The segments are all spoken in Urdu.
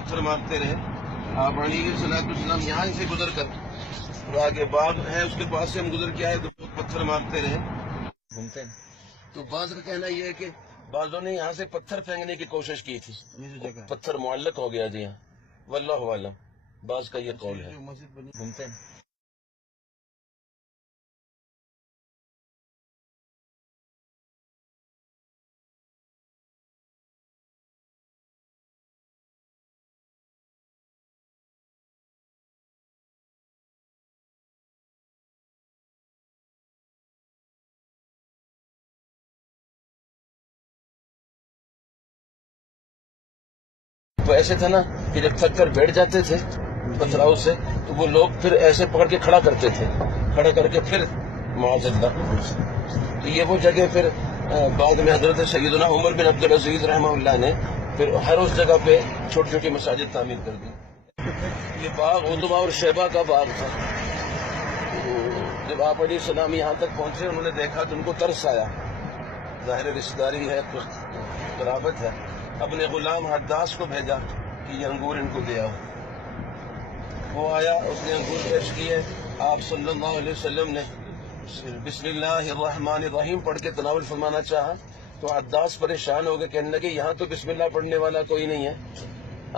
پتھر مارتے رہے. آپ علیہ السلام یہاں سے گزر کر آگے باغ ہے اس کے پاس سے ہم گزر کے آئے تو پتھر مارتے رہے گھومتے ہیں. تو بعض کا کہنا یہ ہے کہ بعضوں نے یہاں سے پتھر پھینکنے کی کوشش کی تھی, پتھر معلق ہو گیا جی. ہاں واللہ عالم, بعض کا یہ قول ہے. گھومتے ہیں. تو ایسے تھا نا کہ جب تھک کر بیٹھ جاتے تھے پتھراؤ سے تو وہ لوگ پھر ایسے پکڑ کے کھڑا کرتے تھے, کھڑا کر کے پھر معاذ اللہ. تو یہ وہ جگہ پھر بعد میں حضرت سیدنا عمر بن عبدالعزیز رحمہ اللہ نے پھر ہر اس جگہ پہ چھوٹی چھوٹی مساجد تعمیر کر دی. یہ باغ عتبہ اور شیبہ کا باغ تھا. جب آپ علیہ السلام یہاں تک پہنچے انہوں نے دیکھا تو ان کو ترس آیا. ظاہر رشتہ داری ہے, قرابت ہے. اپنے غلام حداس کو بھیجا کہ یہ انگور ان کو دے آؤ. وہ آیا, اس نے انگور پیش کیے. آپ صلی اللہ علیہ وسلم نے بسم اللہ الرحمن الرحیم پڑھ کے تناول فرمانا چاہا تو حداس پریشان ہو گئے, کہنے لگے یہاں تو بسم اللہ پڑھنے والا کوئی نہیں ہے.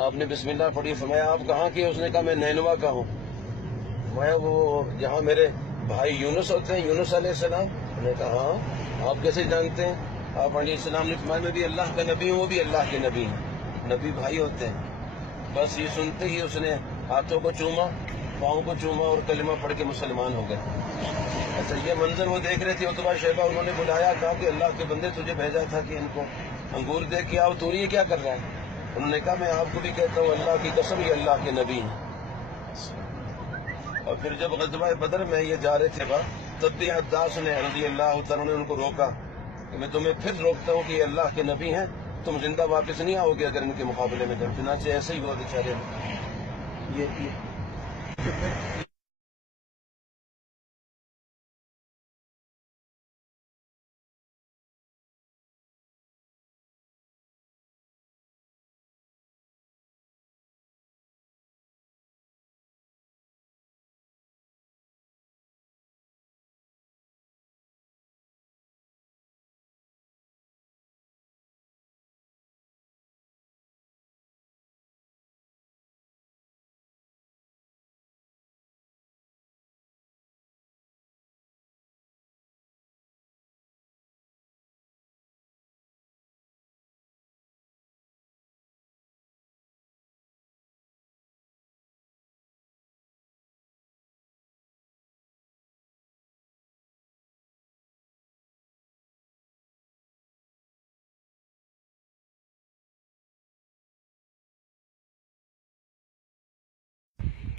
آپ نے بسم اللہ پڑھی. فرمایا آپ کہاں کے؟ اس نے کہا میں نینوا کا ہوں. میں وہ جہاں میرے بھائی یونس ہوتے ہیں, یونس علیہ السلام. انہوں نے کہا ہاں آپ کیسے جانتے ہیں؟ آپ علیہ السلام نے فرمایا میں بھی اللہ کا نبی ہوں, وہ بھی اللہ کے نبی ہیں, نبی بھائی ہوتے ہیں. بس یہ سنتے ہی اس نے ہاتھوں کو چوما, پاؤں کو چوما اور کلمہ پڑھ کے مسلمان ہو گئے. اچھا یہ منظر وہ دیکھ رہے تھے عتبہ شیبہ. انہوں نے بلایا, کہا کہ اللہ کے بندے تجھے بھیجا تھا کہ ان کو انگور دے کے آؤ, تو یہ کیا کر رہا ہے؟ انہوں نے کہا میں آپ کو بھی کہتا ہوں اللہ کی قسم یہ اللہ کے نبی ہیں. اور پھر جب غزوہ بدر میں یہ جا رہے تھے تب بھی حداس نے رضی اللہ تعالیٰ نے ان کو روکا کہ میں تمہیں پھر روکتا ہوں کہ یہ اللہ کے نبی ہیں, تم زندہ واپس نہیں آؤ گے اگر ان کے مقابلے میں. چنانچہ ایسے ہی وہ بیچارے یہ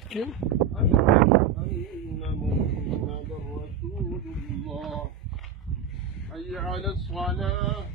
کیوں محمد رسول اللہ حی علی الصلاۃ.